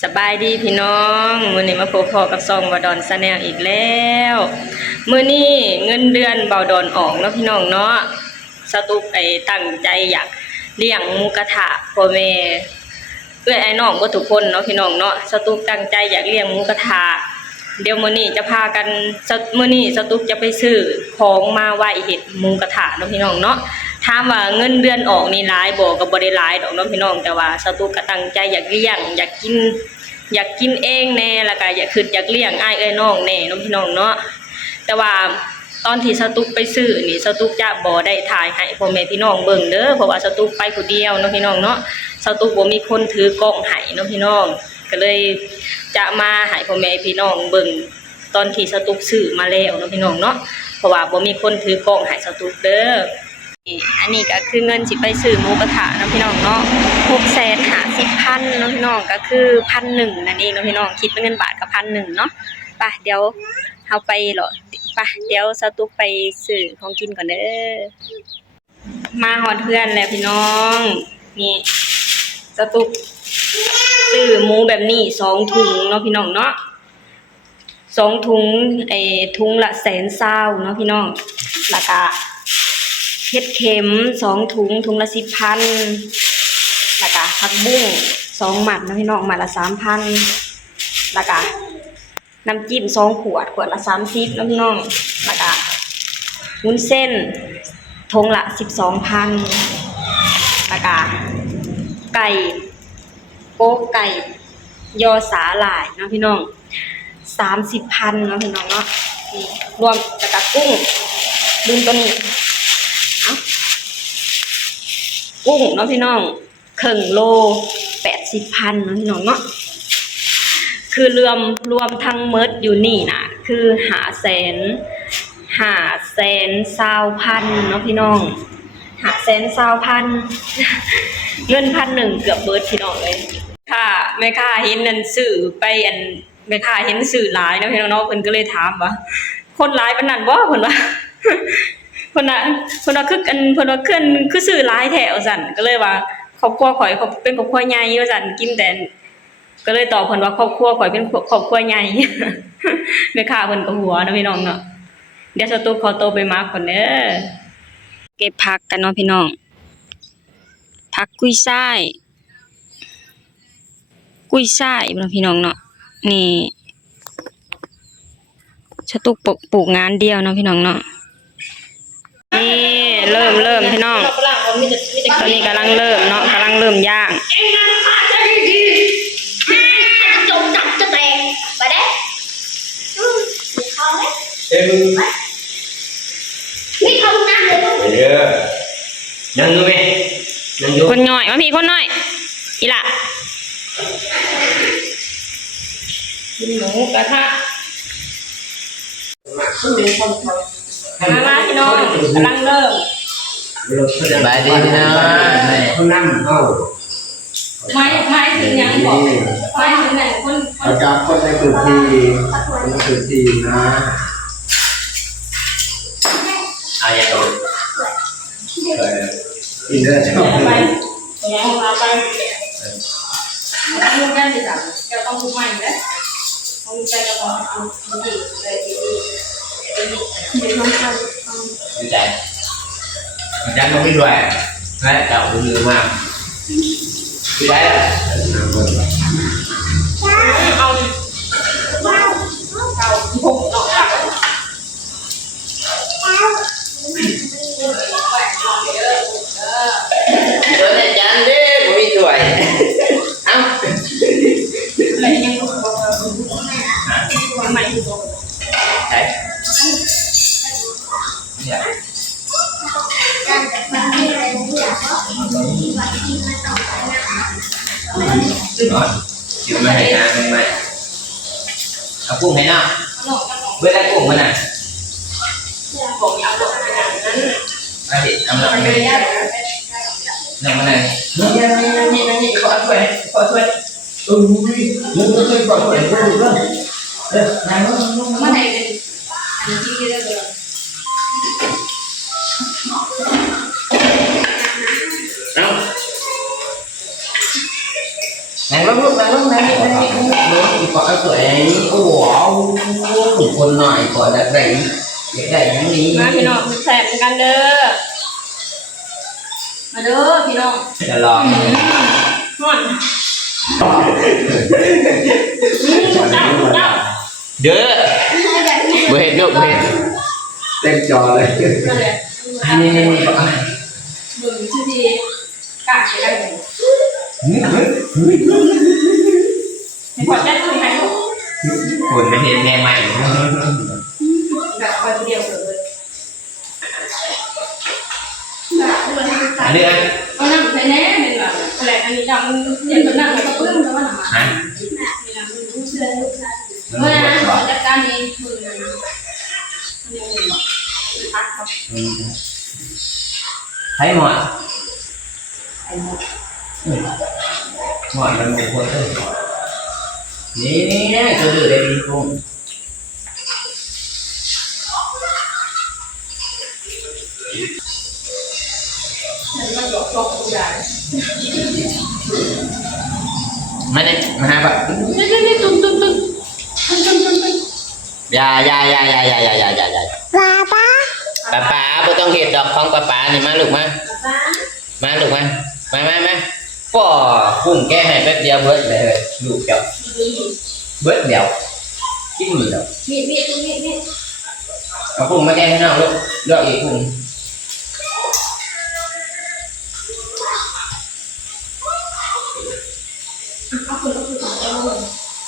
สบายดีพี่น้องมื้อนี้มาพบพ่อกับซ่องบาดอนชาแนลอีกแล้วมื้อนี้เงินเดือนเบาดอนออกเนาะพี่น้องเนาะสตุกตั้งใจอยากเลี้ยงหมูกระทะพ่อแม่ไอ้น้องบ่ทุกคนเนาะพี่น้องเนาะสตุกตั้งใจอยากเลี้ยงหมูกระทะเดี๋ยวมื้อนี้จะพากันมื้อนี้สตุกจะไปซื้อของมาไว้เฮ็ดหมูกระทะเนาะพี่น้องเนาะถามว่าเงินเดือนออกนี่หลายบ่ก็บ่ได้หลายดอกเนาะพี่น้องแต่ว่าสตุกก็ตั้งใจอยากเลี้ยงอยากกินเองแน่แล้วก็อยากเลี้ยงอ้ายเอ้ยน้องแน่เนาะพี่น้องเนาะแต่ว่าตอนที่สตุกไปซื้อนี่สตุกจะบ่ได้ถ่ายให้พ่อแม่พี่น้องเบิ่งเด้อเพราะว่าสตุกไปผู้เดียวเนาะพี่น้องเนาะสตุกบ่มีคนถือกล้องให้เนาะพี่น้องก็เลยจะมาให้พ่อแม่พี่น้องเบิ่งตอนที่สตุกซื้อมาแล้วเนาะพี่น้องเนาะเพราะว่าบ่มีคนถือกล้องให้สตุกเด้ออันนี้ก็คือเงินสิไปซื้อหมูกระทะเนาะพี่น้องเนาะ650,000เนาะพี่น้องก็คือ1,100นั่นเองเนาะพี่น้องคิดเป็นเงินบาทก็1,100เนาะไปเดี๋ยวเฮาไปเหรอไปเดี๋ยวสตุกไปซื้อของกินก่อนเด้อมาฮอดเพื่อนแล้วพี่น้องนี่สตุกซื้อหมูแบบนี้2ถุงเนาะพี่น้องเนาะ2ถุงถุงละ120,000เนาะพี่น้องแล้วก็เห็ดเข็ม2ถุงถุงละ10,000แล้วก็ผักบุ้ง2หมัดนะพี่น้องหมัดละ3,000แล้วก็น้ำจิ้ม2ขวดละ30นะพี่น้องแล้วก็วุ้นเส้นถุงละ12,000แล้วก็ไก่โป๊กไก่ยอสาหร่ายนะพี่น้อง30,000นะพี่น้องเนาะนี่รวมกับกุ้งลืมตัวนี้กุ้งเนาะพี่น้องครึ่งโล80,000เนาะพี่น้องเนาะคือรวมทั้งหมดอยู่นี่นะคือ520,000เนาะพี่น้อง520,000เงิน1,100เกือบเบิดพี่น้องเลยค่ะแม่ค้าเห็นนั่นซื้อไปแม่ค้าเห็นซื้อหลายเนาะพี่น้องเนาะเพิ่นก็เลยถามว่าคนหลายปานนั้นบ่เพิ่นว่าเพิ่นว่าคือซื้อหลายแท้ว่าซั่นก็เลยว่าครอบครัวข่อยเป็นครอบครัวใหญ่ว่าซั่นกินแต่ก็เลยตอบเพิ่นว่าครอบครัวข่อยเป็นครอบครัวใหญ่แม่ค้าเพิ่นก็หัวเนาะพี่น้องเนาะเดี๋ยวสตูขอตัวไปมาก่อนเด้อเก็บผักกันเนาะพี่น้องผักกุ้ยช่ายเนาะพี่น้องเนาะนี่สตูปลูกงานเดียวเนาะพี่น้องเนาะนี่เริ่มพี่น้องตอนนี้กำลังเริ่มย่างยังอยู่ไหมยังอยู่คนน้อยมาพี่คนน้อยอีหล่ะกินหมูกระทะมาพี่น้องกำลังเริ่มสบายดีนะเขานั่งเข้าไม้ถึงยังบอกไม้ถึงไหนคนอาจารย์คนในพื้นที่นะเอาอย่างไรกินได้ชอบไปยังมาไปลูกแก้มดิจ้ะจะต้องลูกใหม่เลยต้องลูกแก้มจะต้องเอาดีเลยดีเป็นน้องชายดีใจอาจารย์ไม่รวยและเก่าลืมมากดีใจแล้วเอาเก่าหกดอกอ่ะเดี๋ยวอาจารย์เด้ผมมีถ้วยเอ้าอะไรยังใหม่อยู่ใช่เนี่ยอยู่มาให้งานไหมเอากุ้งให้น้าเวลากุ้งมันน่ะมาดิเอามานั่งมาไหนนี่ขอถ้วยนี่มันเคยขอถ้วยก็ดูด้วยนั่งมาไหนเป็นอันนี้ที่ได้เลยเอา nàng lúc đi có tuổi ủa con nói gọi là vậy vậy những gì มาพี่น้องแซ่บๆกันเด้อมาเด้อพี่น้อง จะลอง ห่อนเจ้า เด้อเบ็ดลูกเบ็ดเต็มจอเลยนี่ บึงชื่อดีกากไปกันเลยให้พอได้คุยให้ลูก คนไม่เห็นแม่ใหม่ แบบคอยเดียวเลยอันนี้อ่ะ เอานั่งใส่แน่เป็นแบบแหละอันนี้จำเรียนตัวนั่งแล้วก็เพิ่มแล้วว่าหนา ฮะ เมื่อนั้นขอจัดการเองมือนะอันนี้มือบอกพักครับ thấy mọi mọi là mộtคนนี่tôi đưa đây đi không mấy đây mà hai bạn dạ bà bàต้องเห็ดดอกของป้านี่มาลูกมามาลูกมาป่อกุ้งแก้ให้แป๊บเดียวเบิดเลยลูกเจ้าเบิดเดียวกินหมี่ดอกมีดเอากุ้งมาแก้ให้น้องลูกเลือกอีกกุ้ง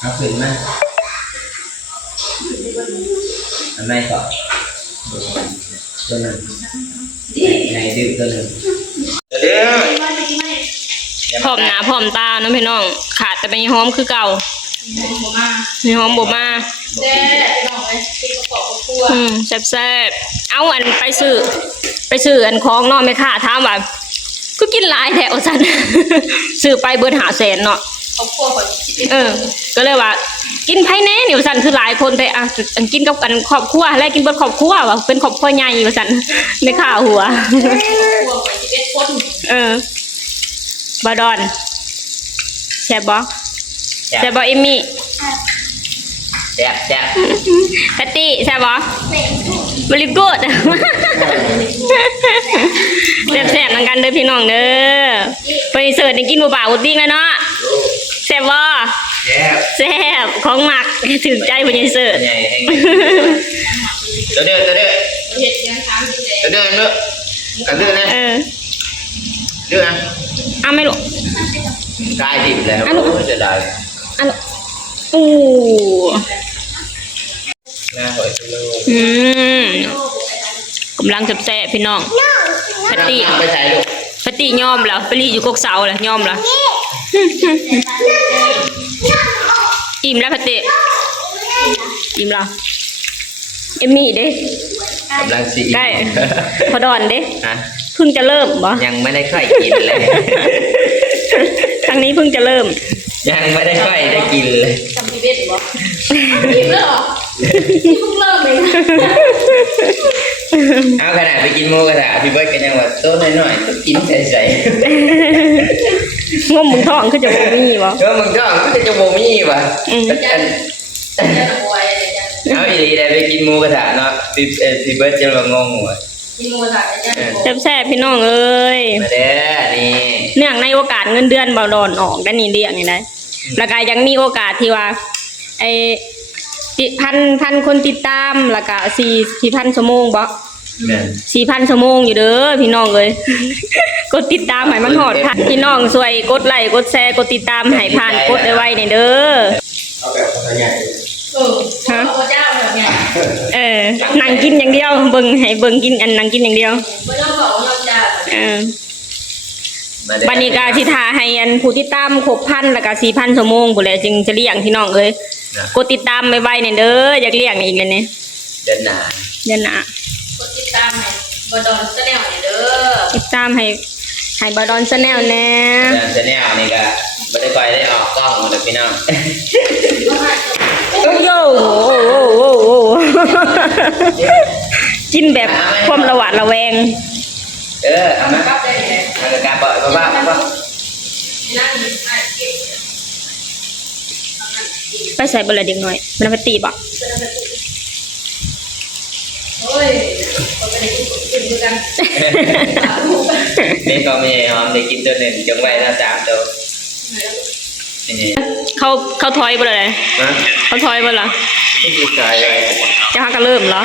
เอาขึ้นมาอันไหนก่อนตัวนึงไหนดื้อตัวนึงเดี๋ยว พร้อมหน้าพร้อมตาเนาะพี่น้องขาดแต่ไม่หอมคือเก่าไม่หอมบ่มาแซ่บๆเอาอันไปซื้ออันของเนาะแม่ค้าถามว่าก็กินหลายแถวซั่น ซื้อไปเบิด500,000เนาะก็เลยว่ากินไผแน่นี่ว่าซั่นคือหลายคนแต่อ่ะกินกับกันครอบครัวแล้วกินเบิดครอบครัวว่าเป็นครอบครัวใหญ่ว่าซั่นแม่ค้าหัวบาดอนแซ่บบ่แซ่บบ่เอมมี่แซ่บปาตี้แซ่บบ่บริกูดแซ่บๆนำกันเด้อพี่น้องเด้อไปเสิร์ชนี่กินบ่ป่าวบ่ติ้งแล้วเนาะแซ่บบ่แซ่บของหมักถึงใจผู้ใหญ่เสิร์ชเด้อเด้อนะเด้อนะเอาไหมลูกกายดิบแล้วจะได้อู้น่าหอยลูกกำลังแซ่บๆพี่น้องปาตี้ไปใส่ลูกปาตี้ยอมแล้วปาตี้อยู่กกเสาแล้วยอมแล้วอิ่มแล้วปาตี้อิ่มแล้วเอมมี่เด้กำลังสิได้พอดอนเด้เพิ่งจะเริ่มบ่ยังไม่ได้ค่อยกินเลยครั้งนี้เพิ่งจะเริ่มยังไม่ได้ค่อยได้กินเลยจำพี่เบ็ดบ่กินแล้วเหรอเพิ่งเริ่มเลยเอาขนาดไปกินหมูกระทะพี่เบิร์ดก็ยังว่าโต๊ะน้อยๆต้องกินใส่งมมึงท้องคือจะบ่มีบ่มึงท้องคือจะบ่มีว่ะเอาอีหลีได้ไปกินหมูกระทะเนาะพี่เบิร์ดจะว่างงว่ะแซ่บๆพี่น้องเอ้ยมาเด้อนี่เนื่องในโอกาสเงินเดือนบ่ดอนออกได้นี่เรียกนี่ได้แล้วก็ยังมีโอกาสที่ว่าไอ้พันคนติดตามแล้วก็4,000 ชั่วโมงบ่4,000 ชั่วโมงอยู่เด้อพี่น้องเอ้ยกดติดตามให้มันฮอดพันพี่น้องช่วยกดไลค์กดแชร์กดติดตามให้ผ่านกดไว้ๆนี่เด้อเอาแบบภาษาใหญ่ฮะเจ้าแบบเนี้ยนั่งกินอย่างเดียวเบิ่งให้เบิ่งกินอันนั่งกินอย่างเดียวบ่ต้องบอกว่าเราจะบัดนี้ก็สิท่าให้อันผู้ติดตามครบ1,000แล้วก็4,000 ชั่วโมงพุ่นแหละจึงจะเลี้ยงพี่น้องเอ้ยกดติดตามไว้ๆนี่เด้ออยากเลี้ยงอีกแล้วนี่เดือนหน้ากดติดตามให้บดอนชาแนลนี่เด้อติดตามให้บดอนชาแนลแน่บดอนชาแนลนี่ก็บ่ได้ค่อยได้ออกกล้องเด้อพี่น้องโอ้โยกินแบบความระหวาดระแวงเอามาเอากระบอกบ้า ไปใส่บ่ละเด็กน้อยมันไปตีบ่ โอ้ยคนก็ได้กินด้วยกัน นี่ก็มีหอมได้กินตัวหนึ่งจงไว้แล้ว3ตัวนี่ เขาถอยบ่เลย นะ เขาถอยบ่ล่ะ ที่ดีใจเลย จะหาก็เริ่มเหรอ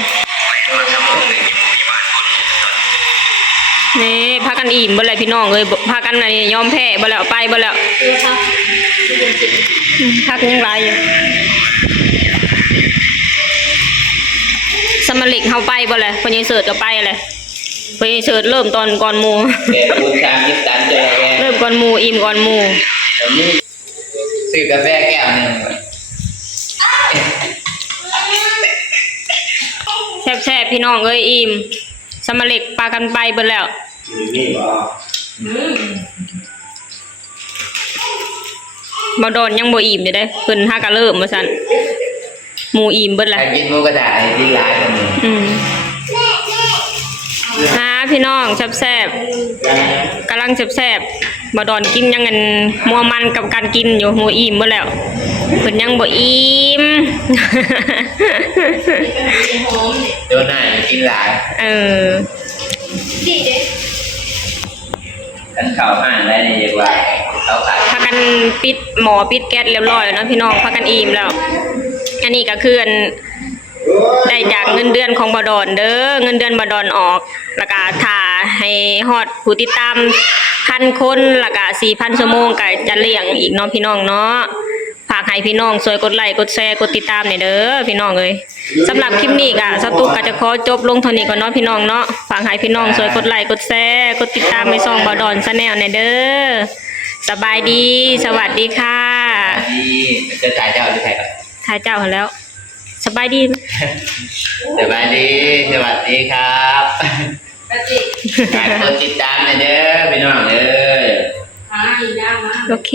นี่พากันอิ่มบ่เลยพี่น้องเอ้ยพากันอันนี้ยอมแพ้บ่แล้วไปบ่แล้ว ตัวครับ พักยังหลายอยู่สมลิกเฮาไปบ่เลยพญเสิร์ชก็ไปเลยพญเสิร์ชเริ่มตอนก่อนหมู่ เด็กคุณชามยิบตันเจอแก เริ่มก่อนหมู่อิ่มก่อนหมู่ นี่ซื้อกาแฟแก้วหนึ่ง แซ่บๆพี่น้องเอ้ยอิ่มสมลิกปากันไปเบิดแล้ว นี่บ่ บ่โดนยังบ่อิ่มอยู่เด้เพิ่นหาก็เริ่มว่าซั่นหมู่อิ่มเบิด ใค แล้ ร ว กินหมูกระดาษที่ร้านกันนี่ นะพี่น้องแซ่บๆกำลังแซ่บๆบ่ดอนกินยังเงินมัวมันกับการกินอยู่หมู่อิ่มเบิดแล้วเพิ่นยังบ่อิ่ม หอมเนี่ย ตัวไหนกินหลาย เออ ดีเด้ กันเข้าห้างได้นี่ดีกว่าเขาขาย พากันปิดหมอปิดแก๊สเรียบร้อยแล้วเนาะพี่น้องพากันอิ่มแล้ว อันนี้ก็คืออันได้จากเงินเดือนของบดอนเด้อเงินเดือนบดอนออกแล้วก็ถ่าให้ฮอดผู้ติดตาม1,000 คนแล้วก็4,000 ชั่วโมงก็จะเลี้ยงอีกเนาะพี่น้องเนาะฝากให้พี่น้องช่วยกดไลค์กดแชร์กดติดตามหน่อยเด้อพี่น้องเอ้ยสำหรับคลิปนี้ก็สตุ๊กก็จะขอจบลงเท่านี้ก่อนเนาะพี่น้องเนาะฝากให้พี่น้องช่วยกดไลค์กดแชร์กดติดตามในช่องบดอนชาแนลหน่อยเด้อสบายดีสวัสดีค่ะ ดีจะจ่ายเจ้าหรือใครก่อน ถ่ายเจ้าหันแล้ว สบายดี สบายดีสวัสดีครับ ปฏิ ฝากกดติดตามหน่อยเด้อพี่น้องเด้อ หาอีกอย่างนะ โอเค